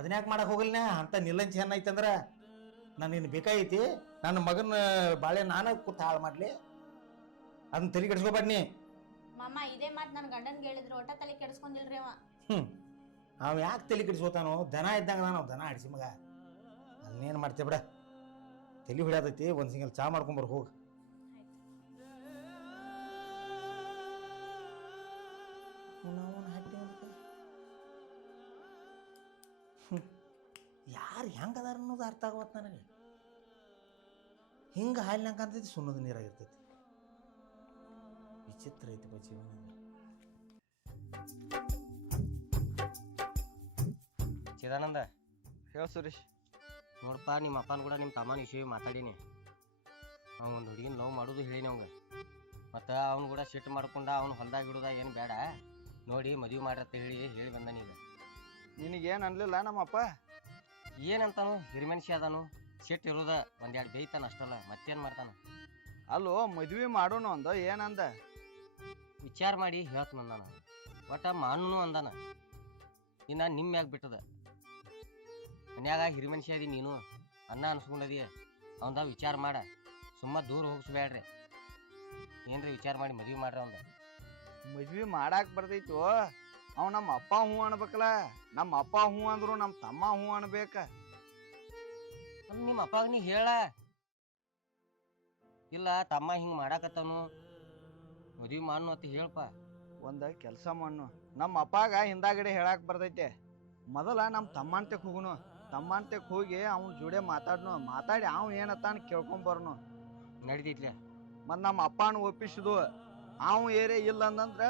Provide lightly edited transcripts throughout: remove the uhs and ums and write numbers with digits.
ಅದನ್ಯಾಕೆ ಮಾಡಕ್ಕೆ ಹೋಗಲಿನ ಅಂತ ನಿಲ್ಲಂಚಿ ಏನೈತಂದ್ರೆ ನಾನು ಇನ್ನು ಬೇಕಾಗೈತಿ ನನ್ನ ಮಗನ ಬಾಳೆ ನಾನೇ ಕೂತ್ ಹಾಳು ಮಾಡಲಿ ಅದನ್ನ ತಲೆ ಕೆಡಿಸ್ಕೊಬಾಡ್ನಿ. ಮಾಮ ಇದೇ ಮಾತು ನನ್ನ ಗಂಡನ್ಗೆ ಹೇಳಿದ್ರು ಒಟ್ಟ ತಲೆ ಕೆಡಿಸ್ಕೊಂಡಿಲ್ರಿ ಅವ. ಅವ ಯಾಕೆ ತಲೆ ಕೆಡಿಸ್ಕೋತಾನೋ? ದನ ಇದ್ದಂಗ ನಾವು ದನ ಆಡಿಸಿ ಮಗ. ಅದನ್ನೇನು ಮಾಡ್ತೇವೆ ಬಿಡ, ತಲೆ ಹೊಡ್ಯಾತೈತಿ. ಒಂದು ಸಿಂಗಲ್ ಚಾ ಮಾಡ್ಕೊಂಬರ್ ಹೋಗಿ. ಯಾರು ಹೆಂಗದಾರ ಅನ್ನೋದು ಅರ್ಥ ಆಗವತ್ತು ನನಗೆ. ಹಿಂಗೆ ಹಾಲಿನಂಗೆ ಕಾಣ್ತೈತಿ, ಸುಣ್ಣದ ನೀರಾಗಿರ್ತೈತಿ. ವಿಚಿತ್ರ ಐತಿಪ್ಪ ಜೀವನ. ಚಿದಾನಂದ, ಹೇಳ ಸುರೇಶ್. ನೋಡಪ್ಪ, ನಿಮ್ಮ ಅಪ್ಪನ ಕೂಡ ನಿಮ್ಮ ತಮ್ಮನ ವಿಷಯ ಮಾತಾಡೀನಿ. ಅವ್ನು ಒಂದು ಹುಡುಗಿನ ಲವ್ ಮಾಡೋದು ಹೇಳೀನಿ ಅವಂಗೆ. ಮತ್ತು ಅವ್ನು ಕೂಡ ಸಿಟ್ಟು ಮಾಡ್ಕೊಂಡ ಅವ್ನು ಹೊಲ್ದಾಗ ಇಡೋದಾಗ ಏನು ಬೇಡ ನೋಡಿ ಮದುವೆ ಮಾಡ್ರತ್ತ ಹೇಳಿ ಬಂದಾನೀಗ. ನಿನಗೇನು ಅನ್ಲಿಲ್ಲ ನಮ್ಮಪ್ಪ? ಏನಂತಾನು, ಹಿರಿಮನುಷ್ಯ ಅದಾನು, ಸಿಟ್ಟು ಇರೋದ ಒಂದೆರಡು ಬೇಯ್ತಾನ ಅಷ್ಟಲ್ಲ, ಮತ್ತೇನು ಮಾಡ್ತಾನ? ಅಲ್ಲೋ ಮದ್ವಿ ಮಾಡೋನು ಅಂದ, ಏನಂದ? ವಿಚಾರ ಮಾಡಿ ಹೇಳ್ತಾನ ನಾನು. ಒಟ್ಟ ಮಾನೂ ಅಂದಾನ. ಇನ್ನು ನಿಮ್ಮ ಮ್ಯಾಗ ಬಿಟ್ಟದ. ಮನ್ಯಾಗ ಹಿರಿಮನುಷ್ಯ ಅದಿ ನೀನು, ಅನ್ನ ಅನ್ಸ್ಕೊಂಡದಿ. ಅವಂದ ವಿಚಾರ ಮಾಡ, ಸುಮ್ಮ ದೂರ ಹೋಗಿಸ್ಬೇಡ್ರಿ. ಏನ್ರಿ ವಿಚಾರ ಮಾಡಿ ಮದ್ವೆ ಮಾಡ್ರಿ ಅವಂದ. ಮದ್ವಿ ಮಾಡಾಕ್ ಬರ್ತೈತು. ಅವ್ ನಮ್ಮ ಅಪ್ಪ ಹೂ ಅನ್ಬೇಕಲ್ಲ. ನಮ್ಮ ಅಪ್ಪ ಹೂ ಅಂದ್ರು ನಮ್ಮ ತಮ್ಮ ಹೂ ಅನ್ಬೇಕ. ನಿಮ್ಮ ಅಪ್ಪಾಗ ನೀ ಹೇಳ, ಇಲ್ಲ ತಮ್ಮ ಹಿಂಗೆ ಮಾಡಾಕತ್ತಾನು ಮದ್ವಿ ಮಾಡು ಅಂತ ಹೇಳಪ್ಪ. ಒಂದ ಕೆಲಸ ಮಾಡು, ನಮ್ಮ ಅಪ್ಪಾಗ ಹಿಂದಾಗಡೆ ಹೇಳಾಕ್ ಬರ್ತೈತೆ. ಮೊದಲ ನಮ್ಮ ತಮ್ಮಂತೆಕ್ ಹೋಗುನು. ತಮ್ಮಂತೆಕ್ ಹೋಗಿ ಅವ್ನ ಜೋಡೆ ಮಾತಾಡಿ ಅವ್ ಏನತ್ತಾನ ಕೇಳ್ಕೊಂಬರ್ನು. ನಡಿತೈತ್ಲೆ. ಮತ್ ನಮ್ಮ ಅಪ್ಪನ ಒಪ್ಪಿಸಿದು ಅವ್ ಏರೇ ಇಲ್ಲ ಅಂದಂದ್ರ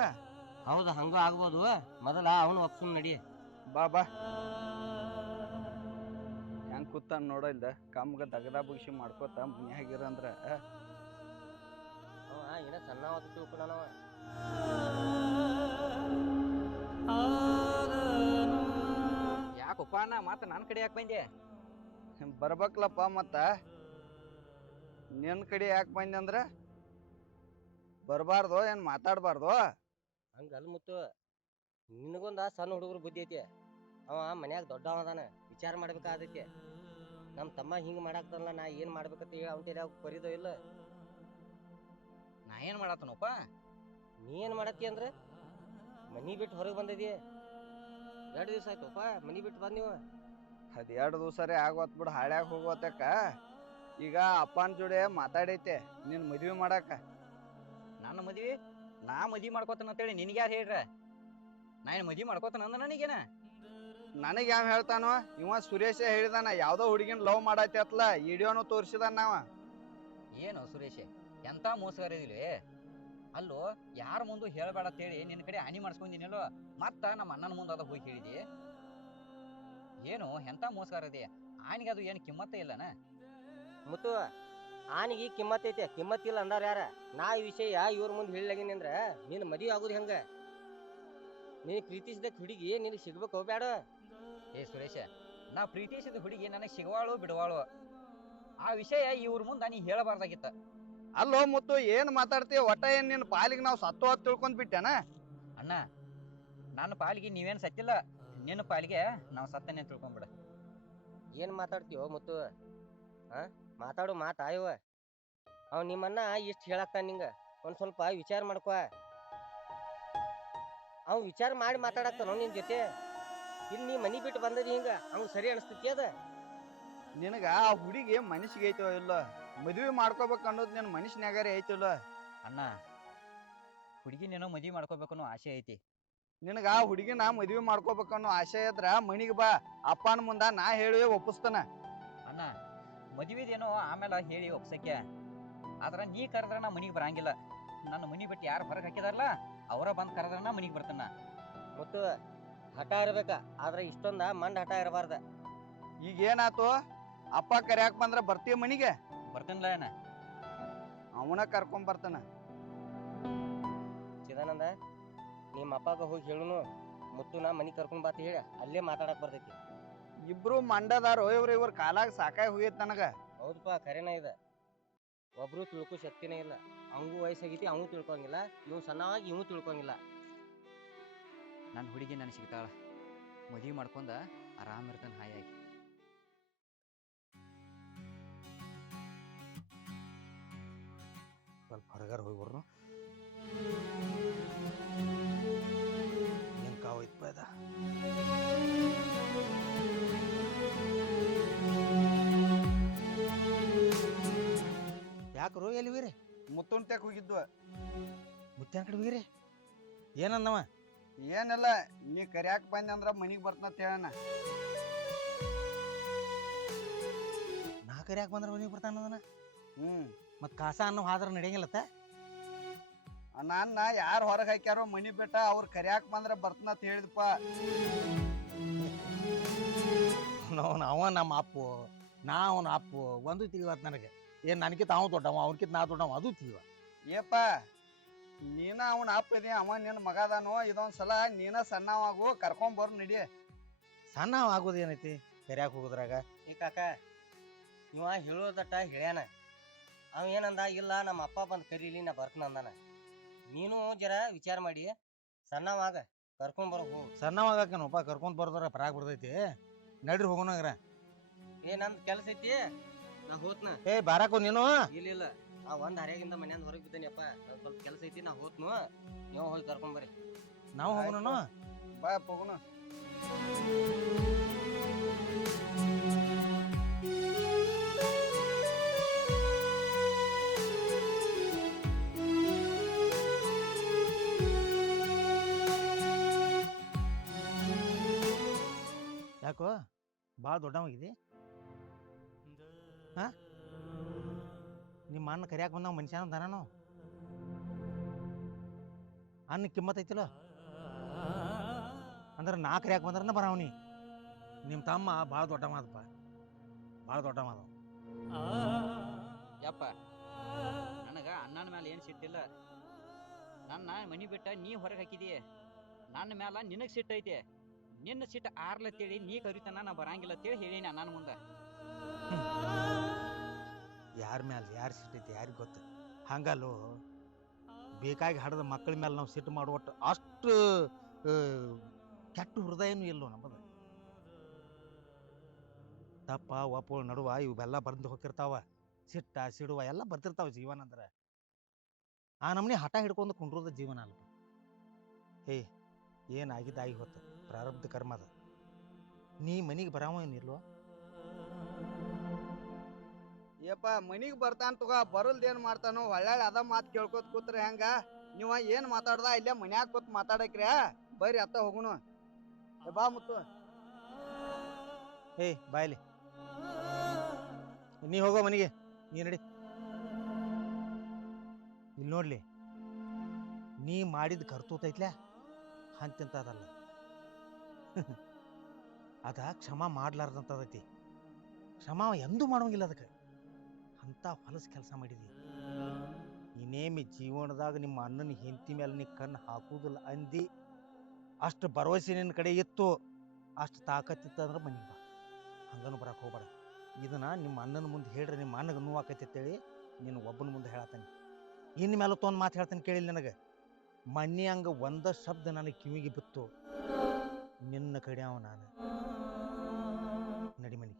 ಹೌದು, ಹಂಗೂ ಆಗ್ಬೋದು. ಮೊದಲ ಅವನು ಒಪ್ಸುನ್ ನಡಿ. ಬಾ ಬಾ. ಹೆಂಗ್ ಕೂತಾನ ನೋಡ, ಇಲ್ದ ಕಮ್ಗ ದಗದ ಬುಗಿಸಿ ಮಾಡ್ಕೋತ ಮನ್ಯಾಗಿರಂದ್ರ. ಏನ ಸಣ್ಣ ತಿಳ್ಕೊಂಡವ. ಯಾಕಪ್ಪ ನಾ ಮತ್ತ ನನ್ನ ಕಡೆ ಯಾಕೆ ಬಂದೆ? ಬರ್ಬೇಕಲ್ಲಪ್ಪ. ಮತ್ತ ನಿನ್ ಕಡೆ ಯಾಕೆ ಬಂದೆ ಅಂದ್ರ ಬರ್ಬಾರ್ದು ಏನ್ ಮಾತಾಡ್ಬಾರ್ದು? ಹಂಗಲ್ ಮುತ್ತು, ನಿನಗೊಂದ ಸಣ್ಣ ಹುಡುಗರು ಬುದ್ಧಿ ಐತಿ. ಅವ ಮನ್ಯಾಗ ದೊಡ್ಡವ ಅದಾನ, ವಿಚಾರ ಮಾಡ್ಬೇಕಾದೈತಿ. ನಮ್ಮ ತಮ್ಮ ಹಿಂಗ್ ಮಾಡಾಕ್ತಾನಲ್ಲ, ನಾ ಏನ್ ಮಾಡ್ಬೇಕಂತ ಹೇಳಿ ಅವ್ನ ತಲೆ ಬರಿದೋ ಇಲ್ಲ. ನಾ ಏನ್ ಮಾಡತ್ತನಪ್ಪ? ನೀ ಏನ್ ಮಾಡತ್ತಿ ಅಂದ್ರ ಮನಿ ಬಿಟ್ಟು ಹೊರಗೆ ಬಂದಿದಿ. 2 ದಿವಸ ಆಯ್ತಪ್ಪ ಮನಿ ಬಿಟ್ಟು ಬಂದ್ ನೀವು. ಅದ್ 2 ದಿವಸರೇ ಆಗೋತ್ ಬಿಡು, ಹಾಳ್ಯಾಗ ಹೋಗೋತಕ್ಕ. ಈಗ ಅಪ್ಪನ ಜೋಡೆ ಮಾತಾಡೈತೆ ನಿನ್ ಮದ್ವಿ ಮಾಡಾಕ. ನನ್ನ ಮದ್ವಿ ನಾ ಮದ್ವಿ ಮಾಡ್ಕೋತಾನ ಅಂತೇಳಿ ನಿನಗೆ ಯಾರು ಹೇಳ್ರ? ನಾ ಏನ್ ಮದ್ವಿ ಮಾಡ್ಕೋತಾನ ಅಂದ ನನಗೇನ? ನನಗ್ ಯಾವ ಹೇಳ್ತಾನೋ? ಇವ ಸುರೇಶ ಹೇಳಿದಾನ, ಯಾವ್ದೋ ಹುಡುಗಿನ ಲವ್ ಮಾಡೈತಿ ಅತ್ಲ, ವಿಡಿಯೋನು ತೋರ್ಸಿದಾನ ನಾವ. ಏನು ಸುರೇಶ್, ಎಂತ ಮೋಸಗಾರ ಇದಿಲ್ವೇ? ಅಲ್ಲೋ, ಯಾರ ಮುಂದೆ ಹೇಳ್ಬೇಡ ಅಂತೇಳಿ ನಿನ್ನ ಕಡೆ ಹಾನಿ ಮಾಡಿಸ್ಕೊಂಡಿನಲ್ಲೋ, ಮತ್ತ ನಮ್ಮ ಅಣ್ಣನ ಮುಂದೆ ಅದ ಹೋಗಿ ಹೇಳಿದಿ. ಏನು ಎಂತ ಮೋಸಗಾರ ಇದೆ? ಆನಿಗೆ ಅದು ಏನು ಕಿಮ್ಮತ್ತೇ ಇಲ್ಲನ? ಮುತ್ತು, ಆನಿಗೆ ಕಿಮ್ಮತ್ತೈತೆ, ಕಿಮ್ಮತ್ತಿಲ್ಲ ಅಂದಾರ ಯಾರ? ನಾ ಈ ವಿಷಯ ಇವ್ರ ಮುಂದೆ ಹೇಳಿಲಾಗಿನಿ ಅಂದ್ರ ನೀನು ಮದುವೆ ಆಗುದು ಹೆಂಗ? ನೀನು ಪ್ರೀತಿಸಿದ ಹುಡುಗಿ ನಿನಗೆ ಸಿಗ್ಬೇಕು ಹೋಗ್ಬೇಡ. ಏ ಸುರೇಶ, ನಾ ಪ್ರೀತಿಸಿದ ಹುಡುಗಿ ನನಗೆ ಸಿಗವಾಳು ಬಿಡವಾಳು, ಆ ವಿಷಯ ಇವ್ರ ಮುಂದೆ ನೀ ಹೇಳಬಾರ್ದಾಗಿತ್ತ. ಅಲ್ಲೋ ಮುತ್ತು, ಏನ್ ಮಾತಾಡ್ತೀಯ? ಒಟ್ಟ ಏನ್ ನಿನ್ ಪಾಲಿಗೆ ನಾವು ಸತ್ತು ಹೊತ್ತು ತಿಳ್ಕೊಂಡ್ ಬಿಟ್ಟೆನ? ಅಣ್ಣ, ನನ್ನ ಪಾಲಿಗೆ ನೀವೇನು ಸತ್ತಿಲ್ಲ, ನಿನ್ನ ಪಾಲಿಗೆ ನಾವು ಸತ್ತನೆ ತಿಳ್ಕೊಂಡ್ಬಿಡ. ಏನ್ ಮಾತಾಡ್ತೀವೋ ಮುತ್ತು? ಮಾತಾಡು ಮಾತಾಯವ. ಅವ್ ನಿಮ್ಮನ್ನ ಇಷ್ಟು ಹೇಳಾಕ್ತಾನ, ನಿಂಗ ಒಂದ್ ಸ್ವಲ್ಪ ವಿಚಾರ ಮಾಡ್ಕೊ. ಅವ್ ವಿಚಾರ ಮಾಡಿ ಮಾತಾಡಕ್ತಾನೋ ನಿನ್ ಜೊತೆ? ಇಲ್ಲಿ ನೀ ಮನಿ ಬಿಟ್ಟು ಬಂದದಿ, ಹಿಂಗ ಅವ್ನು ಸರಿ ಅನಿಸ್ತೈತಿ ಅದ? ನಿನಗ ಆ ಹುಡುಗಿ ಮನಸ್ಸಿಗೆ ಐತೋ ಇಲ್ಲ? ಮದ್ವಿ ಮಾಡ್ಕೋಬೇಕು ಅನ್ನೋದು ನಿನ್ ಮನುಷ್ಯನಾಗಾರೆ ಐತಿಲ್ಲ? ಅಣ್ಣ, ಹುಡುಗಿ ನೀನು ಮದ್ವಿ ಮಾಡ್ಕೋಬೇಕು ಅನ್ನೋ ಆಸೆ ಐತಿ. ನಿನಗ ಆ ಹುಡುಗಿನ ಮದ್ವಿ ಮಾಡ್ಕೋಬೇಕನ್ನೋ ಆಸೆ ಇದ್ರ ಮನಿಗೆ ಬಾ, ಅಪ್ಪನ ಮುಂದ ನಾ ಹೇಳಿ ಒಪ್ಪಿಸ್ತಾನ. ಅಣ್ಣ, ಮದ್ವಿದೇನೋ ಆಮೇಲೆ ಹೇಳಿ ಒಪ್ಸಕ್ಕೆ, ಆದ್ರ ನೀ ಕರೆದ್ರ ನಾ ಮನಿಗೆ ಬರಂಗಿಲ್ಲ. ನನ್ನ ಮನಿ ಬಿಟ್ಟು ಯಾರು ಹೊರಗೆ ಹಾಕಿದಾರಲ್ಲ ಅವರ ಬಂದ್ ಕರೆದ್ರ ನಾ ಮನಿಗೆ ಬರ್ತಾನ. ಮುತ್ತು, ಹಠ ಇರ್ಬೇಕ, ಆದ್ರೆ ಇಷ್ಟೊಂದ ಮಂಡ್ ಹಠ ಇರಬಾರ್ದ. ಈಗ ಏನಾತು? ಅಪ್ಪ ಕರ್ಯಾಕ್ ಬಂದ್ರ ಬರ್ತೀಯ ಮನಿಗೆ? ಬರ್ತೀನಿಲ್ಲ ಅಣ್ಣ. ಅವನ ಕರ್ಕೊಂಡ್ ಬರ್ತಾನ. ಚಿದಾನಂದ, ನಿಮ್ಮ ಅಪ್ಪಾಗ ಹೋಗಿ ಹೇಳುನು, ಮುತ್ತುನ ಮನಿ ಕರ್ಕೊಂಡ್ ಬಾತಿ ಹೇಳ, ಅಲ್ಲೇ ಮಾತಾಡಕ್ ಬರ್ತೈತಿ. ಇಬ್ರು ಮಂಡದಾರು, ಇವ್ರ ಕಾಲಾಗ ಸಾಕಾಗಿ ಹೋಗೈತ್ ನನಗ. ಹೌದಪ್ಪ, ಖರೇನ ಇದೆ. ಒಬ್ರು ತಿಳ್ಕೊ ಶಕ್ತಿನೇ ಇಲ್ಲ. ಅವಂಗೂ ವಯಸ್ಸಾಗೈತಿ, ಅವನು ತಿಳ್ಕೊಂಗಿಲ್ಲ. ಇವ್ ಸಣ್ಣವಾಗಿ ಇವು ತಿಳ್ಕೊಂಗಿಲ್ಲ. ನನ್ನ ಹುಡುಗಿ ನನಗೆ ಸಿಗ್ತಾಳ. ಮದುವೆ ಮಾಡ್ಕೊಂಡ ಆರಾಮ್ ಇರ್ತಾನೆ ಹಾಯಾಗಿ. ಸ್ವಲ್ಪ ಹೊರಗಾರ ಹೋಗಿ ಬರ್ನು. ಏನ್ ಕಾವೈತ್ ಅದ. ಯಾಕ್ರು ಎಲ್ಲಿ ಹೋಗಿರಿ? ಮುತ್ತುಂಟ್ಯಾಕ್ ಹೋಗಿದ್ವು. ಮುತ್ಯಾನ ಕಡೆ ಹೋಗಿರಿ? ಏನಂದವ? ಏನಿಲ್ಲ, ನೀ ಕರ್ಯಾಕ್ ಬಂದೆ ಅಂದ್ರ ಮನಿಗ್ ಬರ್ತನಂತ ಹೇಳಣ. ನಾ ಕರ್ಯಾಕ ಬಂದ್ರ ಮನಿಗೆ ಬರ್ತಾನ. ಮತ್ ಕಾಸ ಅನ್ನೋ ಹಾದ್ರ ನಡೆಯಂಗಿಲ್ಲತ್ತ. ನನ್ನ ಯಾರು ಹೊರಗೆ ಹಾಕ್ಯಾರೋ ಮನಿ ಬಿಟ್ಟ ಅವ್ರು ಕರ್ಯಾಕ್ ಬಂದ್ರ ಬರ್ತನಂತ ಹೇಳಿದಪ್ಪ. ಅವ ನಮ್ಮ ಅಪ್ಪು, ನಾ ಅವನ ಅಪ್ಪು ಒಂದು ತಿಳಿವತ್ ನನಗೆ. ಏನ್ ನನಗಿಂತ ಅವ ದೊಡ್ಡವ, ಅವನಕಿಂತ ನಾ ದೊಡ್ಡವ, ಅದು ತಿಳಿವ. ಏಪ ನೀನ ಅವನ ಅಪ್ಪ ಇದೀಯ, ಅವ ನಿನ್ನ ಮಗ ಅದಾನು. ಇದೊಂದ್ಸಲ ನೀನ ಸಣ್ಣವಾಗು, ಕರ್ಕೊಂಬರ್ ನಡಿ. ಸಣ್ಣ ಆಗೋದು ಏನೈತಿ ಕರ್ಯಾಕ ಹೋಗುದ್ರಾಗ? ಈ ಕಾಕ ಇವ ಹೇಳೋದಟ್ಟ ಹೇಳ್ಯಾನ. ಅವ ಏನಂದ, ಇಲ್ಲ ನಮ್ಮ ಅಪ್ಪ ಬಂದು ಕರೀಲಿ ನಾ ಬರ್ತನ ಅಂದಾನ. ನೀನು ಜರ ವಿಚಾರ ಮಾಡಿ ಸಣ್ಣವಾಗ ಕರ್ಕೊಂಡ್ ಹೋಗು. ಸಣ್ಣವಾಗನಪ್ಪ ಕರ್ಕೊಂಡ್ ಬರ್ದಾರ ಪರಾಗ ಬರ್ತೈತಿ. ನಡ್ರಿ ಹೋಗೋಣಗ್ರ. ಏ ನಂದು ಕೆಲಸ ಐತಿ, ನಾ ಹೋತ್ನ. ಏ ಬಾರಾಕೋ ನೀನು. ಇಲ್ಲ ನಾ ಒಂದ್ ಹರ್ಯಾಗಿಂದ ಮನ್ಯಾಂದ ಹೊರಗೆ ಬಿದ್ದಾನಿಯಪ್ಪ. ಸ್ವಲ್ಪ ಕೆಲಸ ಐತಿ, ನಾ ಹೋತ್ನು. ನೀವು ಹೋಗಿ ಕರ್ಕೊಂಬರ್ರಿ. ನಾವು ಹೋಗೋಣ. ಬಾ ಹೋಗೋಣ. ಯಾಕೋ ಭಾಳ ದೊಡ್ಡವಾಗಿದೆ? ಹಾ, ನಿಮ್ಮ ಅಣ್ಣ ಕರ್ಯಾಕ ಬಂದವ ಮನುಷ್ಯನ ದನನು. ಅನ್ನ ಕಿಮ್ಮತ್ ಐತಿಲ್ಲ ಅಂದ್ರೆ ನಾ ಕರ್ಯಾಕ ಬಂದ್ರನ ಬರವನಿ. ನಿಮ್ಮ ತಮ್ಮ ಭಾಳ ದೊಡ್ಡ ಮಾದಪ್ಪ, ಭಾಳ ದೊಡ್ಡ ಮಾದ. ಯಪ್ಪ ನನಗ ಅಣ್ಣನ ಮೇಲೆ ಏನು ಸಿಟ್ಟಿಲ್ಲ. ನನ್ನ ಮನಿ ಬಿಟ್ಟ ನೀ ಹೊರಗೆ ಹಾಕಿದಿ, ನನ್ನ ಮ್ಯಾಲ ನಿನಗೆ ಸಿಟ್ಟೈತೆ. ನಿನ್ನ ಸಿಟ್ಟು ಆರ್ಲತ್ತೇಳಿ ನೀ ಕರಿತಾನ ನಾ ಬರಂಗಿಲ್ಲ ಅಂತೇಳಿ ಹೇಳೀನಿ ಅಣ್ಣನ ಮುಂದೆ. ಯಾರ ಮ್ಯಾಲ ಯಾರು ಸಿಟ್ಟೈತಿ ಯಾರಿಗೆ ಗೊತ್ತು? ಹಂಗಲ್ಲೋ, ಬೇಕಾಗಿ ಹಡದ ಮಕ್ಕಳ ಮೇಲೆ ನಾವು ಸಿಟ್ಟು ಮಾಡುವಟ್ಟು ಅಷ್ಟು ಕೆಟ್ಟ ಹೃದಯನೂ ಇಲ್ಲೋ ನಮ್ಮದು. ತಪ್ಪ ಒಪ್ಪಳ ನಡುವ ಇವೆಲ್ಲ ಬಂದು ಹೋಗಿರ್ತಾವ. ಸಿಟ್ಟ ಸಿಡುವ ಎಲ್ಲ ಬರ್ತಿರ್ತಾವ ಜೀವನ ಅಂದ್ರೆ. ಆ ನಮ್ನಿ ಹಠ ಹಿಡ್ಕೊಂಡು ಕುಂಡ್ರೋದ ಜೀವನ ಅಲ್ಲ. ಏನಾಗಿದ್ದಾಗಿ ಹೊತ್ತು ಪ್ರಾರಬ್ಧ ಕರ್ಮದ. ನೀ ಮನಿಗೆ ಬರಾವ ಏನಿಲ್ವ? ಏಪ ಮನಿಗ್ ಬರ್ತಾನ ತಗೋ, ಬರಲ್ದೇನ್ ಮಾಡ್ತಾನೋ. ಒಳ್ಳೆ ಅದ ಮಾತು ಕೇಳ್ಕೊತ ಕೂತ್ರೆ ಹೆಂಗ? ನೀವ ಏನ್ ಮಾತಾಡ್ದ ಇಲ್ಲೇ ಮನ್ಯಾಗ ಕೂತ್ ಮಾತಾಡಕ್ರಿ. ಬರ್ರಿ ಅತ್ತ ಹೋಗುಣ. ಬಾ ಮುತ್ತು. ಬಾಯ್ಲಿ, ನೀ ಹೋಗೋ ಮನಿಗೆ, ನೀ ನಡಿ. ಇಲ್ಲಿ ನೋಡ್ಲಿ, ನೀ ಮಾಡಿದ ಕರ್ತೂತೈತ್ಲ ಅಂತಿಂತದಲ್ಲ. ಅದ ಕ್ಷಮ ಮಾಡ್ಲಾರ್ದಂತದೈತಿ. ಕ್ಷಮ ಎಂದೂ ಮಾಡೋಂಗಿಲ್ಲ ಅದಕ್ಕೆ. ಅಂತ ಹೊಲಸು ಕೆಲಸ ಮಾಡಿದಿ. ಇನ್ನೇಮಿ ಜೀವನದಾಗ ನಿಮ್ಮ ಅಣ್ಣನ ಹೆಂಡತಿ ಮೇಲೆ ನೀ ಕಣ್ಣು ಹಾಕುವುದಿಲ್ಲ ಅಂದಿ. ಅಷ್ಟು ಭರವಸೆ ನಿನ್ನ ಕಡೆ ಇತ್ತು, ಅಷ್ಟು ತಾಕತ್ತಿತ್ತು ಅಂದ್ರೆ ಮನೆಗೆ ಬಾ. ಹಂಗನು ಬರಕ್ಕೆ ಹೋಗ್ಬೇಡ. ಇದನ್ನ ನಿಮ್ಮ ಅಣ್ಣನ ಮುಂದೆ ಹೇಳ್ರಿ, ನಿಮ್ಮ ಅಣ್ಣಗೆ ನೋವಾಕೈತಿ ಅಂತೇಳಿ ನೀನು ಒಬ್ಬನ ಮುಂದೆ ಹೇಳತ್ತಾನೆ. ಇನ್ನು ಮೇಲೆ ತೊಂದು ಮಾತು ಹೇಳ್ತಾನೆ ಕೇಳಿಲ್ಲ ನನಗೆ. ಮನ್ನಿ ಹಂಗ ಒಂದ ಶಬ್ದ ನನಗೆ ಕಿವಿಗೆ ಬಿತ್ತು, ನಿನ್ನ ಕಡೆ ಅವ ನಾನು. ನಡಿ ಮನಿ.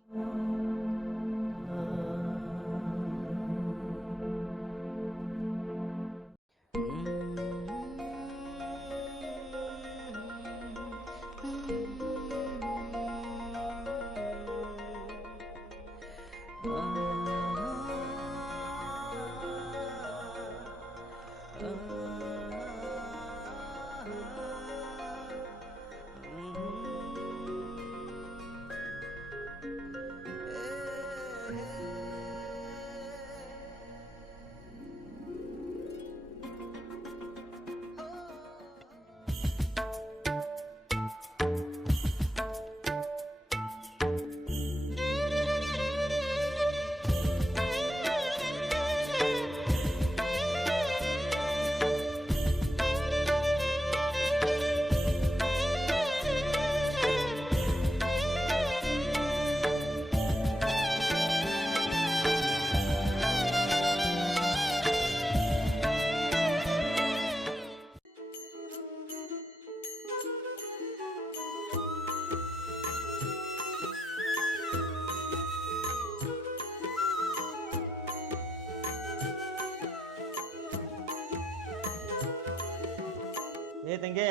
ತಂಗಿ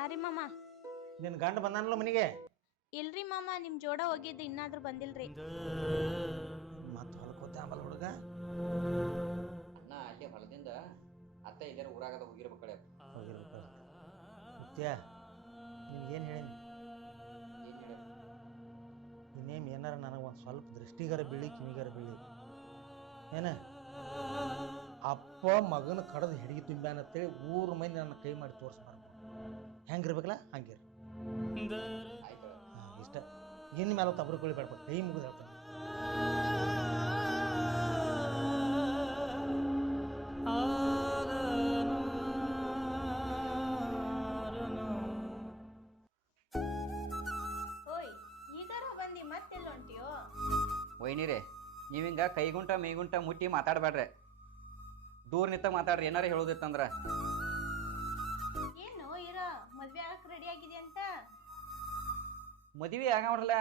ಆರಿ ಮಾಮ. ನಿನ್ನ ಗಂಡ ಬಂದಾನಲ್ಲ ಮನೆಗೆ? ಇಲ್ರಿ ಮಾಮ, ನಿಮ್ ಜೋಡ ಹೋಗಿದ್ದು ಇನ್ನಾದ್ರೂ ಬಂದಿಲ್ರಿ. ಮತ್ತೆ ಹೊಲಕೋತೆ ಆಂಬಲ್ ಹುಡುಗ. ಅಣ್ಣ ಅಲ್ಲಿ ಹೊಲದಿಂದ ಅತ್ತ ಇಲ್ಲಾರ ಊರಾಗದ ಹೋಗಿರ್ಬೇಕಳೆ. ಹೋಗಿರ್ಬೇಕು ಮುತ್ಯ, ನಿನ್ಗೇನು ಹೇಳೀನಿ? ಏನ್ ಹೇಳ? ಇನ್ನೇಮ್ ಏನಾರ ನನಗೆ ಒಂದು ಸ್ವಲ್ಪ ದೃಷ್ಟಿಗಾರ ಬೀಳಿ ಕಿವಿಗಾರ ಬೀಳಿ ಏನ ಅಪ್ಪ ಮಗನ ಕಡದು ಹಿಡಿಗೆ ತುಂಬ್ಯಾನ ಅಂತೇಳಿ ಊರ ಮಂದಿ ನನ್ನ ಕೈ ಮಾಡಿ ತೋರಿಸ್ಬಾರ್ದು. ಹೆಂಗಿರ್ಬೇಕಲ್ಲ ಹಂಗಿರ್. ಆಯ್ತು. ಇಷ್ಟ ಇನ್ನು ಮೇಲೆ ತಬ್ರು ಕೊಳಿಬೇಡ, ಕೈ ಮುಗಿದು ಹೇಳ್ತಾನೆ. ಓಯ್, ಈಗಾರ ಬಂದಿ ಮತ್ತೆಲ್ಲ ಹೊಂಟಿಯೋ? ವೈನಿರೇ, ನೀವಿಂಗ ಕೈಗುಂಟ ಮೈಗುಂಟ ಮುಟ್ಟಿ ಮಾತಾಡ್ಬೇಡ್ರಿ. ದೂರ ನಿಂತ ಮಾತಾಡ್ರಿ ಏನಾರ ಹೇಳೋದಿತ್ತಂದ್ರ. ಏನು ಇರ ಮದ್ವೆ ಆಗಕ್ ರೆಡಿ ಆಗಿದೆ ಅಂತ? ಮದುವೆ ಆಗವ್ರಲ್ಲ,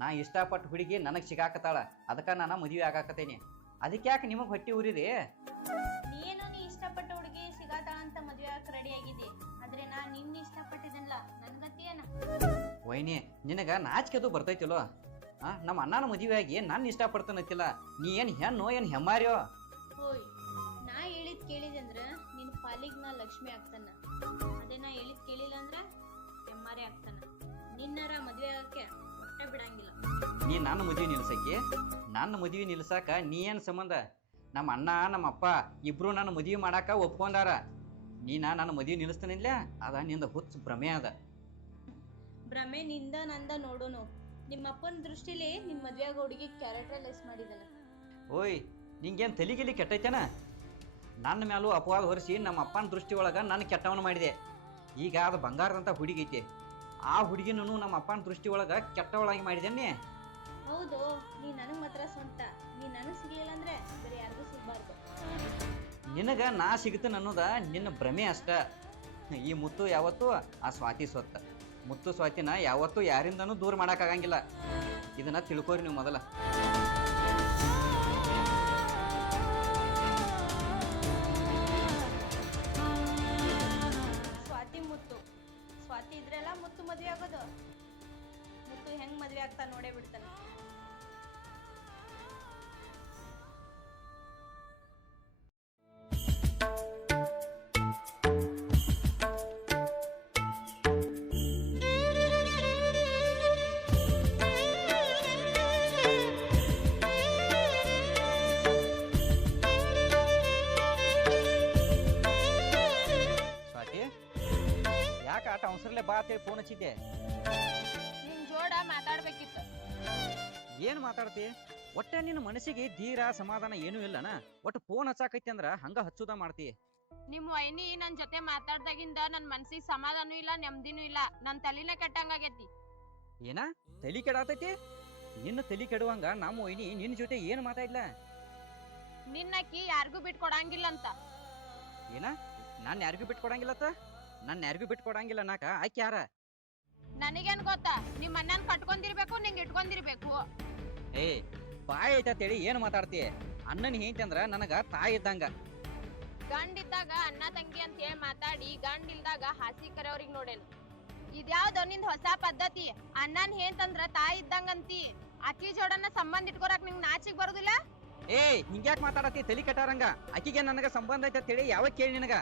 ನಾ ಇಷ್ಟಪಟ್ಟು ಹುಡುಗಿ ನನಗೆ ಸಿಗಾಕತ್ತಾಳ, ಅದಕ್ಕೆ ನಾನು ಮದುವೆ ಆಗಾಕತ್ತೇನಿ. ಅದಕ್ಕೆ ಯಾಕೆ ನಿಮಗೆ ಹೊಟ್ಟಿ ಉರಿದಿ? ನೀ ಇಷ್ಟಪಟ್ಟ ಹುಡುಗಿ ಸಿಗಾತಾಳ ಅಂತ ಮದ್ವೆ ಆಗಕ್ ರೆಡಿ ಆಗಿದೆ, ಆದ್ರೆ ನಾ ನಿನ್ನ ಇಷ್ಟಪಟ್ಟಿದ್ದಲ್ಲ. ನನ್ ಗತಿ ಏನ? ವೈನಿ, ನಿನಗ ನಾಚಿಕೆದು ಬರ್ತೈತಿಲ್ಲೋ? ನಮ್ಮ ಅಣ್ಣನ ಮದುವೆ ಆಗಿ ನಾನು ಇಷ್ಟಪಡ್ತಾನತ್ತಿಲ್ಲ, ನೀ ಏನು ಹೆಣ್ಣು ಏನು ಹೆಮ್ಮಾರ್ಯೋ? ಓಯ್, ನಾ ಹೇಳಿದ್ ಕೇಳಿದೆ ಅಂದ್ರ ನಿನ್ ಪಾಲಿಗೆ ನಾ ಲಕ್ಷ್ಮಿ ಆಗ್ತಾನ, ಅದೇ ನಾ ಹೇಳಿದ್ ಕೇಳಿಲ್ಲ ಅಂದ್ರ ಹೆಮ್ಮಾರಿ ಆಗ್ತಾನ. ನಿನ್ನರ ಮದ್ವೆ ಆಗಕ್ಕೆ ಒಟ್ಟ ಬಿಡಂಗಿಲ್ಲ. ನೀ ನನ್ನ ಮದುವೆ ನಿಲ್ಸಕ್ಕೆ, ನನ್ನ ಮದುವೆ ನಿಲ್ಸಾಕ ನೀ ಏನು ಸಂಬಂಧ? ನಮ್ಮ ಅಣ್ಣ ನಮ್ಮ ಅಪ್ಪ ಇಬ್ರು ನನ್ನ ಮದುವೆ ಮಾಡಾಕ ಒಪ್ಕೊಂಡಾರ. ನೀನ ನನ್ನ ಮದುವೆ ನಿಲ್ಲಿಸ್ತಾನಿಲ್ಲ, ಅದ ನಿಂದ ಹುಚ್ಚ ಭ್ರಮೆ ಅದ. ಭ್ರಮೆ ನಿಂದ ನಂದ ನೋಡೋನು. ನಿಮ್ಮ ಅಪ್ಪನ ದೃಷ್ಟಿಲಿ ನಿನ್ ಮದ್ವೆ ಆಗೋ ಹುಡುಗಿ ಕ್ಯಾರೆಕ್ಟರ್ ಲೆಸ್ ಮಾಡಿದಾನ. ಓಯ್, ನಿಂಗೇನು ತಲಿಗಿಲಿ ಕೆಟ್ಟೈತೇನ? ನನ್ನ ಮ್ಯಾಲೂ ಅಪವಾದ ಹೊರಿಸಿ ನಮ್ಮ ಅಪ್ಪನ ದೃಷ್ಟಿ ಒಳಗ ನಾನು ಕೆಟ್ಟವನು ಮಾಡಿದೆ. ಈಗ ಅದು ಬಂಗಾರದಂತ ಹುಡುಗಿ ಐತಿ, ಆ ಹುಡುಗಿನೂ ನಮ್ಮ ಅಪ್ಪನ ದೃಷ್ಟಿ ಒಳಗ ಕೆಟ್ಟವಳಾಗಿ ಮಾಡಿದೇನೆ. ಹೌದು, ನೀ ನನಗ್ ಮಾತ್ರ ಸ್ವಂತ. ನೀ ನನಗ್ ಸಿಗ್ಲಿಲ್ಲ ಅಂದ್ರೆ ಬೇರೆ ಯಾರಿಗೂ ಸಿಗ್ಬಾರ್ದು. ನಿನಗ ನಾ ಸಿಗ್ತೇನೆ ಅನ್ನೋದ ನಿನ್ನ ಭ್ರಮೆ ಅಷ್ಟ. ಈ ಮುತ್ತು ಯಾವತ್ತೂ ಆ ಸ್ವಾತಿ ಸ್ವತ್ತ. ಮುತ್ತು ಸ್ವಾತಿನ ಯಾವತ್ತೂ ಯಾರಿಂದನೂ ದೂರ ಮಾಡಕ್ಕಾಗಂಗಿಲ್ಲ. ಇದನ್ನ ತಿಳ್ಕೋರಿ ನೀವು ಮೊದಲ. ಸ್ವಾತಿ ಮುತ್ತು, ಸ್ವಾತಿ ಇದ್ರೆಲ್ಲ ಮುತ್ತು ಮದ್ವೆ ಆಗೋದು. ಮುತ್ತು ಹೆಂಗ್ ಮದ್ವೆ ಆಗ್ತಾ ನೋಡೇ ಬಿಡ್ತಾನೆ. ಸ್ವಾತಿ, ಯಾಕೆ ಆಟ ಅವಸರಲ್ಲೇ ಬಾ ಅಂತೇಳಿ ಫೋನ್ ಹಚ್ಚಿದ್ದೆ? ನಿನ್ ಜೋಡ ಮಾತಾಡ್ಬೇಕಿತ್ತು. ಏನ್ ಮಾತಾಡ್ತಿ? ಒಟ್ಟ ನಿನ್ನ ಮನಸ್ಸಿಗೆ ಧೀರ ಸಮಾಧಾನ ಏನೂ ಇಲ್ಲನ? ಒಟ್ಟು ಫೋನ್ ಹಚ್ಚಾಕೈತಿ ಅಂದ್ರ ಹಂಗ ಹಚ್ಚುದ ಮಾಡ್ತಿ. ನಿಮ್ ವೈನಿ ನನ್ ಜೊತೆ ಮಾತಾಡ್ದಾಗಿಂದ ನನ್ ಮನ್ಸಿಗೆ ಸಮಾಧಾನೂ ಇಲ್ಲ, ನೆಮ್ಮದಿನೂ ಇಲ್ಲ. ನನ್ ತಲಿನ ಕೆಟ್ಟಂಗಾಗೈತಿ. ಏನ ತಲಿ ಕೆಡಾತೈತಿ? ನಿನ್ನ ತಲಿ ಕೆಡುವಂಗ ನಮ್ಮ ವೈನಿ ನಿನ್ನ ಜೊತೆ ಏನು ಮಾತಾಡ್ಲ? ನಿನ್ನಕ್ಕಿ ಯಾರಿಗೂ ಬಿಟ್ಕೊಡಂಗಿಲ್ಲ ಅಂತ. ಏನ ನಾನು ಯಾರಿಗೂ ಬಿಟ್ಕೊಡಂಗಿಲ್ಲತ್ತ? ನನ್ನ ಯಾರಿಗೂ ಬಿಟ್ಕೊಡಂಗಿಲ್ಲ ನಾಕ ಆಕೆ ಯಾರ? ನನಗೇನ್ ಗೊತ್ತಾ? ನಿಮ್ ಅಣ್ಣನ್ ಕಟ್ಕೊಂಡಿರ್ಬೇಕು, ನಿಂಗ್ ಇಟ್ಕೊಂಡಿರ್ಬೇಕು. ಏ, ಬಾಯ್ ಐತೇಳಿ ಏನ್ ಮಾತಾಡ್ತಿ? ಅಣ್ಣನ ಹೆಂಡತಿ ಅಂದ್ರ ನನಗ ತಾಯಿ ಇದ್ದಂಗ. ಗಂಡ್ ಇದ್ದಾಗ ಅಣ್ಣ ತಂಗಿ ಅಂತ ಹೇಳಿ ಮಾತಾಡಿ, ಗಂಡ್ ಇಲ್ದಾಗ ಹಾಸಿ ಕರೆಯವ್ರಿಗೆ ನೋಡೇನು. ಇದ್ಯಾವ್ದೋ ನಿಂದ್ ಹೊಸ ಪದ್ಧತಿ. ಅಣ್ಣನ್ ಹೆಂತಂದ್ರ ತಾಯಿ ಇದ್ದಂಗಂತಿ. ಅಕ್ಕಿ ಜೋಡನ್ನ ಸಂಬಂಧ ಇಟ್ಕೊರಕ್ ನಿಂಗ್ ನಾಚಿಕ್ ಬರುದಿಲ್ಲ? ಏ, ಹಿಂಗ್ಯಾಕ್ ಮಾತಾಡತಿ ತಲಿ ಕೆಟ್ಟಾರಂಗ? ಆಕಿಗೆ ನನಗ ಸಂಬಂಧ ಐತ ಹೇಳಿ ಯಾವಾಗ ಕೇಳಿ ನಿನಗ?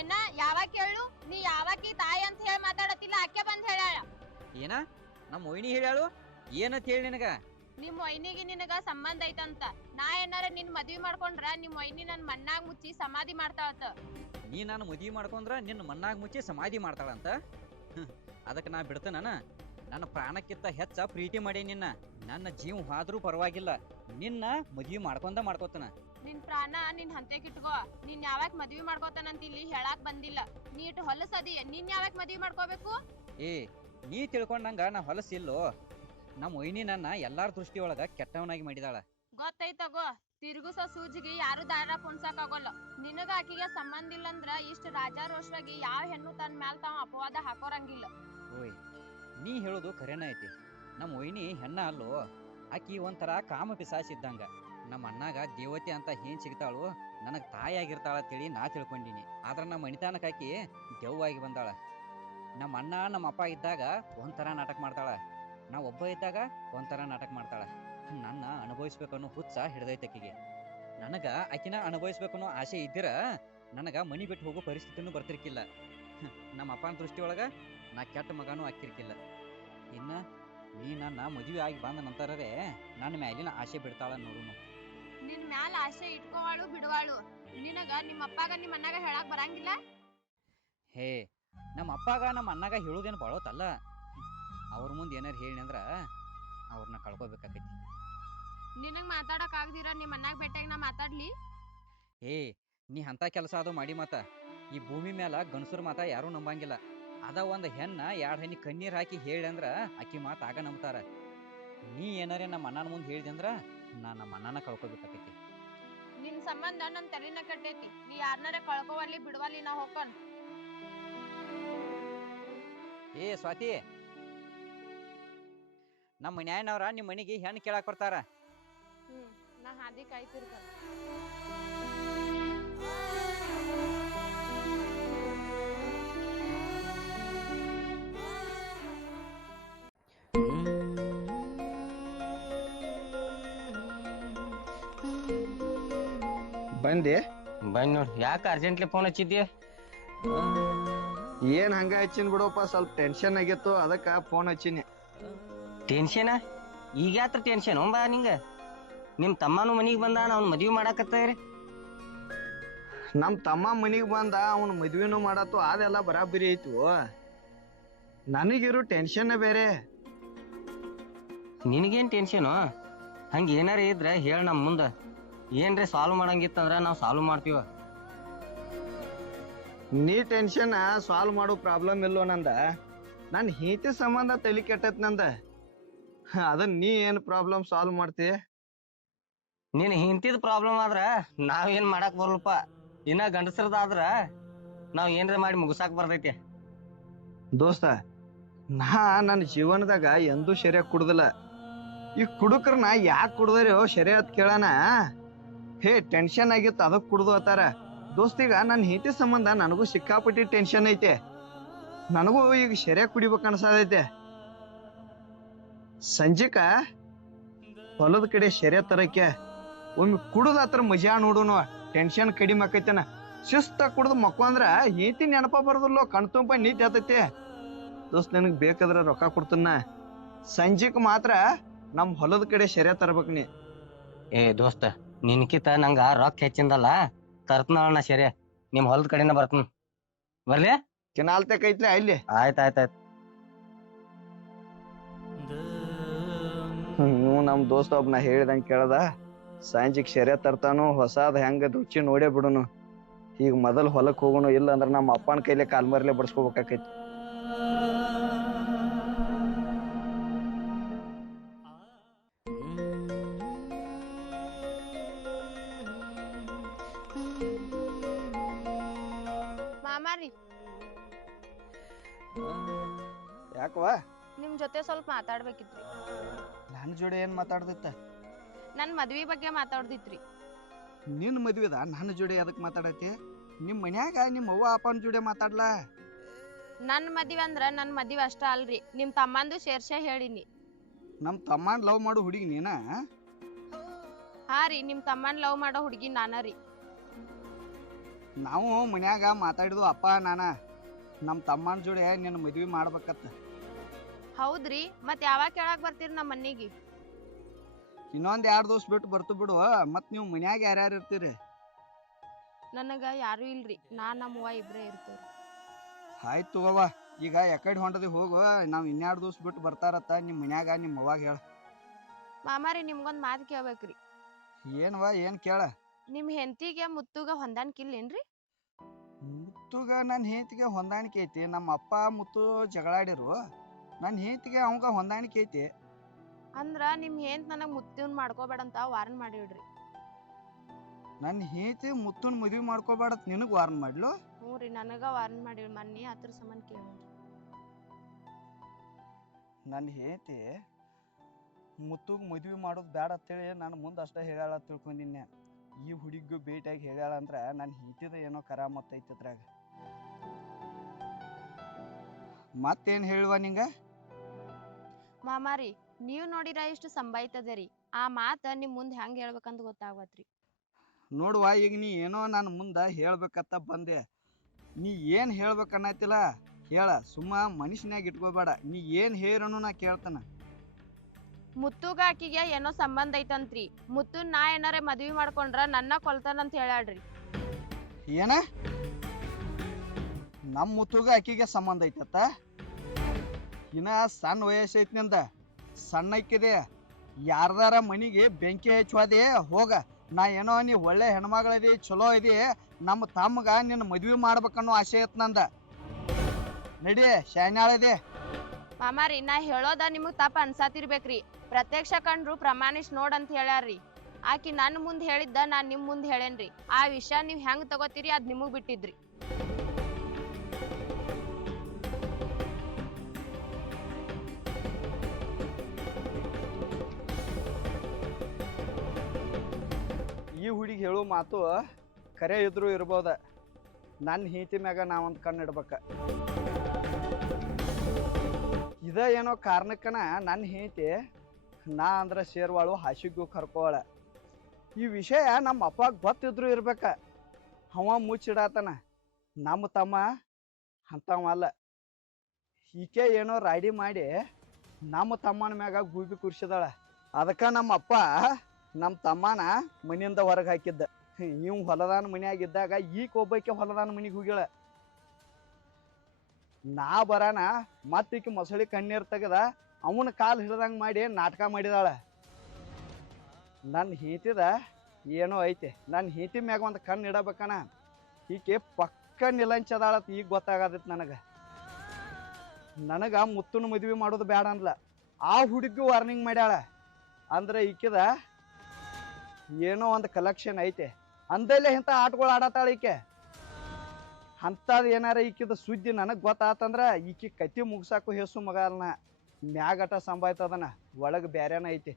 ಏನ ಯಾವಾಗ ಕೇಳು? ನೀ ಯಾವಾಕಿ ತಾಯಿ ಅಂತ ಹೇಳಿ ಮಾತಾಡತಿಲ್ಲ, ಅಕ್ಕೆ ಬಂದ್ ಹೇಳ್ಯಾಳ. ಏನ ನಮ್ಮ ವೈನಿ ಹೇಳ್ಯಾಳು? ಏನಂತ ಹೇಳಿ ನಿನಗ? ನಿಮ್ ವೈನಿಗೆ ನಿನಗ ಸಂಬಂಧ ಐತಂತ. ನಾ ಏನಾರ ನಿನ್ ಮದ್ವಿ ಮಾಡ್ಕೊಂಡ್ರ ನಿಮ್ ವೈನಿ ನನ್ ಮಣ್ಣಾಗ್ ಮುಚ್ಚಿ ಸಮಾಧಿ ಮಾಡ್ತಾಳತ್ತ. ನೀ ನಾನು ಮದ್ವಿ ಮಾಡ್ಕೊಂಡ್ರ ನಿನ್ನ ಮಣ್ಣಾಗ ಮುಚ್ಚಿ ಸಮಾಧಿ ಮಾಡ್ತಾಳಂತ? ಅದಕ್ಕೆ ನಾ ಬಿಡ್ತೇನ? ನನ್ನ ಪ್ರಾಣಕ್ಕಿಂತ ಹೆಚ್ಚ ಪ್ರೀತಿ ಮಾಡಿ ನಿನ್ನ. ನನ್ನ ಜೀವ ಹಾದ್ರೂ ಪರವಾಗಿಲ್ಲ, ನಿನ್ನ ಮದ್ವಿ ಮಾಡ್ಕೋತನ. ನಿನ್ ಪ್ರಾಣ ನಿನ್ ಹಂತೆಕಿಟ್ಕೋ. ನೀನ್ ಯಾವಾಗ ಮದ್ವಿ ಮಾಡ್ಕೋತಾನಂತ ಇಲ್ಲಿ ಹೇಳಾಕ್ ಬಂದಿಲ್ಲ. ನೀ ಇಟ್ಟು ಹೊಲಸದಿ, ನೀನ್ ಯಾವಾಗ ಮದ್ವಿ ಮಾಡ್ಕೋಬೇಕು? ಏ, ನೀ ತಿಳ್ಕೊಂಡಂಗ ನಾ ಹೊಲಸಿಲ್ಲೋ. ನಮ್ಮ ವೈನಿ ನನ್ನ ಎಲ್ಲಾರ ದೃಷ್ಟಿಯೊಳಗ ಕೆಟ್ಟವನಾಗಿ ಮಾಡಿದಾಳ. ಗೊತ್ತೈತಗೋ, ತಿರುಗುಸೋ ಸೂಜಿಗೆ ಯಾರು ದಾರ ಪುಣ್ಸಕ್ ಆಗೋಲ್ಲ. ನಿನಗ ಆಕಿಗೆ ಸಂಬಂಧ ಇಲ್ಲಂದ್ರ ಇಷ್ಟ ರಾಜಾರೋಷವಾಗಿ ಯಾವ ಹೆಣ್ಣು ತನ್ನ ಮ್ಯಾಲ ತಾವ ಅಪವಾದ ಹಾಕೋರಂಗಿಲ್ಲ. ಓಯ್, ನೀ ಹೇಳೋದು ಖರೇನ ಐತಿ. ನಮ್ಮ ವೈನಿ ಹೆಣ್ಣ ಅಲ್ಲೋ, ಆಕಿ ಒಂಥರ ಕಾಮ ಪಿಸಾಸಿದ್ದಂಗ. ನಮ್ಮ ಅಣ್ಣಾಗ ದೇವತೆ ಅಂತ ಏನ್ ಸಿಗ್ತಾಳು ನನಗೆ ತಾಯಿ ಆಗಿರ್ತಾಳ ಅಂತೇಳಿ ನಾ ತಿಳ್ಕೊಂಡಿನಿ. ಆದ್ರೆ ನಮ್ಮ ಮಣಿತಾನಕ್ಕೆ ಆಕಿ ದೆವ್ವಾಗಿ ಬಂದಾಳ. ನಮ್ಮ ಅಣ್ಣ ನಮ್ಮ ಅಪ್ಪ ಇದ್ದಾಗ ಒಂಥರ ನಾಟಕ ಮಾಡ್ತಾಳ, ನಾ ಒಬ್ಬ ಇದ್ದಾಗ ಒಂಥರ ನಾಟಕ ಮಾಡ್ತಾಳ. ನನ್ನ ಅನುಭವಿಸ್ಬೇಕನ್ನೋ ಹುಚ್ಚ ಹಿಡ್ದೈತೆ ಆಕಿಗೆ. ನನಗ ಆಕಿನ ಅನುಭವಿಸ್ಬೇಕನ್ನೋ ಆಸೆ ಇದ್ದಿರ ನನಗ ಮನಿ ಬಿಟ್ಟು ಹೋಗೋ ಪರಿಸ್ಥಿತಿನೂ ಬರ್ತಿರ್ಕಿಲ್ಲ. ನಮ್ಮ ಅಪ್ಪನ ದೃಷ್ಟಿಯೊಳಗ ನಾ ಕೆಟ್ಟ ಮಗನೂ ಹಾಕಿರ್ಕಿಲ್ಲ. ಇನ್ನ ನೀ ನನ್ನ ಮದುವೆ ಆಗಿ ಬಂದ ನಂತರರೇ ನನ್ನ ಮ್ಯಾಲಿನ ಆಸೆ ಬಿಡ್ತಾಳ ನೋಡುನು. ನಿನ್ ಮ್ಯಾಲ ಆಸೆ ಇಟ್ಕೋವಾಳು ಬಿಡುವಾಳು, ನಿನಗ ನಿಮ್ಮ ಅಪ್ಪಾಗ ನಿಮ್ಮ ಅಣ್ಣಾಗ ಹೇಳಾಕ್ ಬರಂಗಿಲ್ಲ. ಹೇ, ನಮ್ಮ ಅಪ್ಪಾಗ ನಮ್ಮ ಅಣ್ಣಾಗ ಹೇಳುದೇನು ಬಾಳೋತಲ್ಲ. ಅವ್ರ ಮುಂದೆ ಏನಾರು ಹೇಳಿ ಅಂದ್ರ ಅವ್ರನ್ನ ಕಳ್ಕೊಬೇಕಾಕೈತಿ. ನಿನಗ್ ಮಾತಾಡಕ್ ಆಗದಿರ ನಿಮ್ಮ ಅಣ್ಣಾಗ ಬೆಟ್ಟಾಗ ನಾ ಮಾತಾಡ್ಲಿ? ಏ, ನೀ ಅಂತ ಕೆಲಸ ಅದು ಮಾಡಿ ಮಾತ. ಈ ಭೂಮಿ ಮ್ಯಾಲ ಗಂಡಸರ ಮಾತ ಯಾರೂ ನಂಬಂಗಿಲ್ಲ. ಅದ ಒಂದ್ ಹೆಣ್ಣ 2 ಹನಿ ಕಣ್ಣೀರ್ ಹಾಕಿ ಹೇಳಿ ಅಂದ್ರ ಆಕಿ ಮಾತು ಆಗ ನಂಬ್ತಾರ. ನೀ ಏನಾರೇ ನಮ್ಮ ಅಣ್ಣನ ಮುಂದೆ ಹೇಳಿದೆ ಅಂದ್ರ ನಾ ನಮ್ಮ ಅಣ್ಣನ ಕಳ್ಕೊಬೇಕಾಕೈತಿ. ನಿನ್ ಸಂಬಂಧ ನನ್ ತಲೆನ ಕಟ್ಟೈತಿ. ನೀ ಯಾರನ್ನಾರ ಕಳ್ಕೊವಲ್ಲಿ ಬಿಡುವಲ್ಲಿ ನಾ ಹೋಗ್ಕೊಂಡ್. ಏ ಸ್ವಾತಿ, ನಮ್ಮ ಮನ್ಯಾನವ್ರ ನಿಮ್ಮ ಮನಿಗೆ ಹೆಣ್ಣು ಕೇಳಾಕ್ ಬರ್ತಾರ. ನಾ ಹಾದಿ ಕಾಯ್ತಿರ್ತಾನ. ಬಂದೆ ಬಂದ್ ನೋಡ್. ಯಾಕೆ ಅರ್ಜೆಂಟ್ಲಿ ಫೋನ್ ಹಚ್ಚಿದ್ದಿ? ಏನ್ ಹಂಗ ಹಚ್ಚಿನ್ ಬಿಡಪ್ಪ, ಸ್ವಲ್ಪ ಟೆನ್ಷನ್ ಆಗಿತ್ತು ಅದಕ್ಕ ಫೋನ್ ಹಚ್ಚಿನಿ. ಟೆನ್ಷನ್? ಈಗ ಯಾತ್ರ ಟೆನ್ಷನ್ ಬಾ ನಿಂಗ? ನಿಮ್ ತಮ್ಮನು ಮನಿಗೆ ಬಂದ, ಅವ್ನ ಮದ್ವಿ ಮಾಡಾಕತ್ತೀರಿ. ನಮ್ ತಮ್ಮ ಮನಿಗ್ ಬಂದ, ಅವ್ನ ಮದ್ವಿನೂ ಮಾಡತ್ತು, ಅದೆಲ್ಲ ಬರಾಬರಿ ಐತು. ನನಗಿರೋ ಟೆನ್ಷನ್ ಬೇರೆ. ನಿನಗೇನ್ ಟೆನ್ಷನು? ಹಂಗ ಏನಾರ ಇದ್ರ ಹೇಳ ನಮ್ ಮುಂದ. ಏನ್ರಿ ಸಾಲ್ವ್ ಮಾಡಂಗಿತ್ತಂದ್ರ ನಾವ್ ಸಾಲ್ವ್ ಮಾಡ್ತೀವ. ನೀ ಟೆನ್ಷನ್ ಸಾಲ್ವ್ ಮಾಡೋ ಪ್ರಾಬ್ಲಮ್ ಇಲ್ಲೋ ನಂದ. ನನ್ ಹೆಂಡತಿ ಸಂಬಂಧ ತಲೆ ಕೆಟ್ಟತ್ ನಂದ. ಅದನ್ನ ನೀ ಏನ್ ಪ್ರಾಬ್ಲಮ್ ಸಾಲ್ವ್ ಮಾಡ್ತಿ? ನಿನ್ ಹಿಂತಿದ್ ಪ್ರಾಬ್ಲಮ್ ಆದ್ರ ನಾವ್ ಏನ್ ಮಾಡಾಕ್ ಬರ್ಲಪ್ಪ. ಇನ್ನ ಗಂಡಸರದಾದ್ರ ನಾವ್ ಏನ್ರ ಮಾಡಿ ಮುಗಿಸಾಕ್ ಬರ್ತೈತಿ. ದೋಸ್ತ, ನಾ ನನ್ನ ಜೀವನದಾಗ ಎಂದೂ ಶರಿಯಾಗಿ ಕುಡ್ದಿಲ್ಲ. ಈ ಕುಡುಕ್ರನ್ನ ಯಾಕೆ ಕುಡ್ದಾರೋ ಶರಿಯಾತ್ ಕೇಳಣ. ಹೇ, ಟೆನ್ಷನ್ ಆಗಿತ್ತು ಅದಕ್ ಕುಡ್ದು ಅತ್ತಾರ. ದೋಸ್ತಿಗ ನನ್ನ ಹೆಂಡತಿ ಸಂಬಂಧ ನನಗೂ ಸಿಕ್ಕಾಪಟ್ಟಿ ಟೆನ್ಷನ್ ಐತೆ. ನನಗೂ ಈಗ ಶರಿಯಾಗಿ ಕುಡಿಬೇಕು ಅನ್ಸದೈತೆ. ಸಂಜಿಕ ಹೊಲದ ಕಡೆ ಶರಿಯ ತರಕ್ಕೆ ಒಮ್ಮೆ ಕುಡ್ದ ಹತ್ರ ಮಜಾ ನೋಡುನು, ಟೆನ್ಷನ್ ಕಡಿಮೆ ಆಕೈತೆನ. ಶಿಸ್ತ ಕುಡ್ದು ಮಕ್ಕೊಂದ್ರ ಹೆಂಡತಿ ನೆನಪ ಬರೋದಿಲ್ಲೋ, ಕಣ್ತುಂಬ ನಿದ್ದೆ ಹತ್ತೈತಿ. ದೋಸ್ತ್, ನನಗ್ ಬೇಕಾದ್ರ ರೊಕ್ಕ ಕೊಡ್ತನ. ಸಂಜಿಕ್ ಮಾತ್ರ ನಮ್ ಹೊಲದ ಕಡೆ ಶರಿಯ ತರ್ಬೇಕ್ ನೀ. ಏ ದೋಸ್ತ, ನಿನ್ಕಿತ ನಂಗ ರೊಕ್ಕ ಹೆಚ್ಚಿಂದಲ್ಲ, ತರ್ತನ ಸರಿ. ನಿಮ್ ಹೊಲದ ಕಡೆನ ಬರ್ತನ. ಬರ್ಲಿ? ಕೆನಾಲ್ ತಕೈತ್ಲೆ ಅಲ್ಲಿ. ಆಯ್ತಾಯ್ತಾಯ್ತು. ನಮ್ ದೋಸ್ತ ಒಬ್ನ ಹೇಳಿದಂಗ ಕೇಳದ. ಸಂಜಿಕ್ ಶರಿಯ ತರ್ತಾನು, ಹೊಸಾದ್ ಹೆಂಗ ರುಚಿ ನೋಡೇ ಬಿಡುನು. ಈಗ ಮೊದಲ್ ಹೊಲಕ್ ಹೋಗುನು, ಇಲ್ಲ ಅಂದ್ರ ನಮ್ಮ ಅಪ್ಪನ ಕೈಲೆ ಕಾಲ್ಮರ್ಲೆ ಬಡ್ಸ್ಕೋಬೇಕಾಕೈತಿ. ಮಾಮಾರಿ, ಯಾಕವ? ನಿಮ್ ಜೊತೆ ಸ್ವಲ್ಪ ಮಾತಾಡ್ಬೇಕಿತ್ರಿ. ನನ್ನ ಜೋಡಿ ಏನ್ ಮಾತಾಡ್ದಿತ್ತ? ನನ್ ಮದ್ವಿ ಬಗ್ಗೆ ಮಾತಾಡ್ದಿತ್ರಿ. ನಿನ್ ಮದ್ವಿದ ನನ್ನ ಜೋಡಿ ಅದಕ್ ಮಾತಾಡತಿ? ನಿಮ್ ಮನ್ಯಾಗ ನಿಮ್ ಅವ್ವ ಅಪ್ಪನ ಜೋಡಿ ಮಾತಾಡ್ಲಾ? ನನ್ ಮದ್ವಿ ಅಂದ್ರ ನನ್ ಮದ್ವಿ ಅಷ್ಟ ಅಲ್ರಿ, ನಿಮ್ ತಮ್ಮಂದು ಸೇರ್ಸೆ ಹೇಳಿನಿ. ನಮ್ ತಮ್ಮನ್ ಲವ್ ಮಾಡು ಹುಡುಗಿ ನೀನ? ಹಾ ರೀ, ನಿಮ್ ತಮ್ಮನ್ ಲವ್ ಮಾಡೋ ಹುಡ್ಗಿ ನಾನ ರೀ. ನಾವು ಮನ್ಯಾಗ ಮಾತಾಡಿದ್ವು ಅಪ್ಪ ನಾನ, ನಮ್ ತಮ್ಮನ ಜೋಡಿ ನಿನ್ನ ಮದ್ವಿ ಮಾಡ್ಬೇಕತ್ತ. ಹೌದ್ರಿ, ಮತ್ ಯಾವಾಗ ಕೇಳಾಕ್ ಬರ್ತೀರಿ ನಮ್ಮ ಮನಿಗೆ? ಇನ್ನೊಂದ್ 2 ದಿವಸ ಬಿಟ್ಟು ಬರ್ತು ಬಿಡು. ಮತ್ ನೀವು ಮನ್ಯಾಗ ಯಾರ್ಯಾರು ಇರ್ತೀರಿ? ನನಗ ಯಾರು ಇಲ್ರಿ, ನಾನ್ ನಮ್ಮವ್ವ ಇಬ್ರೇ ಇರ್ತೇವ್ರಿ. ಆಯ್ತು ತಗೋವ, ಈಗ ಯಾಕಡೆ ಹೊಂಟದಿ ಹೋಗು. ನಾವ್ 2 ದಿವಸ ಬಿಟ್ಟು ಬರ್ತಾರತ್ತ ನಿಮ್ ಮನ್ಯಾಗ ನಿಮ್ ಅವ್ವಾಗ ಹೇಳ. ಮಾಮಾರಿ, ನಿಮ್ಗೊಂದ್ ಮಾತು ಕೇಳ್ಬೇಕ್ರಿ. ಏನ್ವಾ, ಏನ್ ಕೇಳ? ನಿಮ್ ಹೆಂಡತಿಗೆ ಮುತ್ತುಗ ಹೊಂದಾಣಿಕಿಲ್ಲೇನ್ರಿ? ಮುತ್ತುಗ ನನ್ನ ಹೆಂಡತಿಗೆ ಹೊಂದಾಣಿಕೆ ಐತಿ. ನಮ್ಮ ಅಪ್ಪ ಮುತ್ತು ಜಗಳಾಡಿರು, ನನ್ನ ಹೆಂಡತಿಗೆ ಅವಂಗ ಹೊಂದಾಣಿಕೆ ಐತಿ. ಅಂದ್ರ ನಿಮ್ ಹೆಂಡತಿ ನನಗ್ ಮುತ್ತುನ್ ಮಾಡ್ಕೋಬೇಡಂತ ವಾರನ್ ಮಾಡಿಡ್ರಿ. ನನ್ನ ಹೆಂಡತಿ ಮುತ್ತುನ್ ಮದ್ವಿ ಮಾಡ್ಕೋಬೇಡತ್ ನಿನಗ್ ವಾರ್ನ್ ಮಾಡ್ಲು? ಹ್ಞೂ ರೀ, ನನಗ ವಾರನ್ ಮಾಡಿ ಮನ್ನಿ ಅದ್ರ ಸಂಬಂಧ ಕೇಳ್ರಿ. ನನ್ನ ಹೆಂಡತಿ ಮುತ್ತುಗ್ ಮದ್ವಿ ಮಾಡೋದು ಬೇಡ ಅಂತೇಳಿ ನಾನು ಮುಂದೆ ಅಷ್ಟೇ ಹೇಳ್ಯಾಳ ತಿಳ್ಕೊಂಡಿನ್ನೆ. ಈ ಹುಡುಗಿಗೂ ಭೇಟಿಯಾಗಿ ಹೇಳ್ಯಾಳ ಅಂದ್ರೆ ನಾನು ಹಿಂತಿದ ಏನೋ ಕರಾಮತ್ ಐತಿ ಅದ್ರಾಗ. ಮತ್ತೇನು ಹೇಳುವ ನಿಂಗ? ಮಾಮಾರಿ ನೀವ್ ನೋಡಿರ ಇಷ್ಟು ಸಂಬಾಯ್ತದರಿ, ಆ ಮಾತ ನಿಮ್ ಮುಂದ್ ಹೆಂಗ್ ಹೇಳ್ಬೇಕಂತ ಗೊತ್ತಾಗತ್ರಿ. ನೋಡುವ, ಈಗ ನೀ ಏನೋ ನಾನು ಮುಂದೆ ಹೇಳ್ಬೇಕತ್ತ ಬಂದೆ. ನೀ ಏನು ಹೇಳ್ಬೇಕನ್ನತಿಲ್ಲ ಹೇಳ, ಸುಮ್ಮ ಮನುಷ್ಯನ್ಯಾಗ ಇಟ್ಕೋಬೇಡ. ನೀ ಏನು ಹೇಳನು ನಾ ಕೇಳ್ತಾನ. ಮುತ್ತುಗ ಆಕಿಗೆ ಏನೋ ಸಂಬಂಧ ಐತಂತ್ರಿ. ಮುತ್ತುನ್ ನಾ ಏನಾರ ಮದ್ವಿ ಮಾಡ್ಕೊಂಡ್ರ ನನ್ನ ಕೊಲ್ತಾನಂತ ಹೇಳ್ಯಾಳ್ರಿ. ಏನ ನಮ್ಮ ಮುತ್ತುಗ ಆಕಿಗೆ ಸಂಬಂಧ ಐತತ್ತ? ಇನ್ನ ಸಣ್ಣ ವಯಸ್ಸು ಐತಿ ನಿಂದ, ಸಣ್ಣ ಐಕಿದೆ. ಯಾರ್ದಾರ ಮನಿಗೆ ಬೆಂಕಿ ಹಚ್ಚುವದೇ ಹೋಗ. ನಾ ಏನೋ ನೀ ಒಳ್ಳೆ ಹೆಣ್ಮಗಳದಿ, ಚಲೋ ಇದಿ, ನಮ್ಮ ತಮ್ಮಗ ನಿನ್ನ ಮದ್ವಿ ಮಾಡ್ಬೇಕನ್ನೋ ಆಸೆ ಐತ್ ನಂದ. ನಡಿ, ಶಾನ್ಯಾಳದಿ. ಮಾಮಾರಿ ನಾ ಹೇಳೋದ ನಿಮಗ್ ತಪ್ಪ ಅನ್ಸಾತಿರ್ಬೇಕ್ರಿ. ಪ್ರತ್ಯಕ್ಷ ಕಂಡ್ರು ಪ್ರಮಾಣಿಸ್ ನೋಡಂತ ಹೇಳ್ಯಾರ್ರಿ. ಆಕಿ ನನ್ ಮುಂದ್ ಹೇಳಿದ್ದ ನಾನ್ ನಿಮ್ ಮುಂದ್ ಹೇಳೇನ್ರಿ. ಆ ವಿಷಯ ನೀವ್ ಹೆಂಗ್ ತಗೋತೀರಿ ಅದ್ ನಿಮಗ್ ಬಿಟ್ಟಿದ್ರಿ. ಈ ಹುಡುಗಿ ಹೇಳೋ ಮಾತು ಕರೆ ಇದ್ರು ಇರ್ಬೋದ. ನನ್ನ ಹೆಂಡತಿ ಮ್ಯಾಗ ನಾವೊಂದು ಕಣ್ಣು ಇಡ್ಬೇಕ. ಇದ ಏನೋ ಕಾರಣಕ್ಕನ ನನ್ನ ಹೆಂಡತಿ ನಾ ಅಂದ್ರೆ ಶೇರ್ವಾಳು ಹಾಸಿಗೂ ಕರ್ಕೋಳ. ಈ ವಿಷಯ ನಮ್ಮ ಅಪ್ಪಾಗ ಗೊತ್ತಿದ್ರು ಇರ್ಬೇಕ. ಅವ ಮುಚ್ಚಿಡಾತನ. ನಮ್ಮ ತಮ್ಮ ಅಂತವ ಅಲ್ಲ. ಈಕೆ ಏನೋ ರಾಡಿ ಮಾಡಿ ನಮ್ಮ ತಮ್ಮನ ಮ್ಯಾಗ ಗೂಬಿ ಕುರ್ಸಿದಾಳ. ಅದಕ್ಕೆ ನಮ್ಮ ಅಪ್ಪ ನಮ್ಮ ತಮ್ಮನ ಮನೆಯಿಂದ ಹೊರಗೆ ಹಾಕಿದ್ದ. ಇವ್ ಹೊಲದಾನ ಮನ್ಯಾಗಿದ್ದಾಗ ಈಗ ಒಬ್ಬಾಕೆ ಹೊಲದಾನ ಮನೆಗೆ ಹೋಗ್ಯಾಳ. ನಾ ಬರಾನ ಮತ್ತೀಕಿ ಮೊಸಳಿ ಕಣ್ಣೀರ್ ತೆಗದ ಅವನ ಕಾಲು ಹಿಡ್ದಂಗೆ ಮಾಡಿ ನಾಟಕ ಮಾಡಿದಾಳ. ನನ್ನ ಹೆಂಡತಿದ ಏನೋ ಐತೆ. ನನ್ನ ಹೆಂಡತಿ ಮ್ಯಾಗ ಒಂದು ಕಣ್ಣು ಇಡಬೇಕಣ. ಈಕೆ ಪಕ್ಕ ನಿಲಂಚದಾಳತ್ ಈಗ ಗೊತ್ತಾಗದೈತಿ ನನಗೆ. ಮುತ್ತುನ ಮದ್ವಿ ಮಾಡೋದು ಬೇಡ ಅಂದ್ಲ. ಆ ಹುಡುಗಿಗೂ ವಾರ್ನಿಂಗ್ ಮಾಡ್ಯಾಳ. ಅಂದ್ರೆ ಈಕಿದ ಏನೋ ಒಂದು ಕಲೆಕ್ಷನ್ ಐತೆ. ಅಂದಲ್ಲೇ ಇಂಥ ಆಟಗಳು ಆಡತಾಳ ಈಕೆ. ಅಂಥದ್ದು ಏನಾರ ಈಕಿದ ಸುದ್ದಿ ನನಗೆ ಗೊತ್ತಾತಂದ್ರ ಈಕಿ ಕತ್ತಿ ಮುಗ್ಸಾಕು ಹೆಸು ಮಗ ಅಲ್ನ. ಮ್ಯಾಗಟ ಸಂಭಾಯ್ತದನ, ಒಳಗೆ ಬ್ಯಾರೇನ ಐತಿ.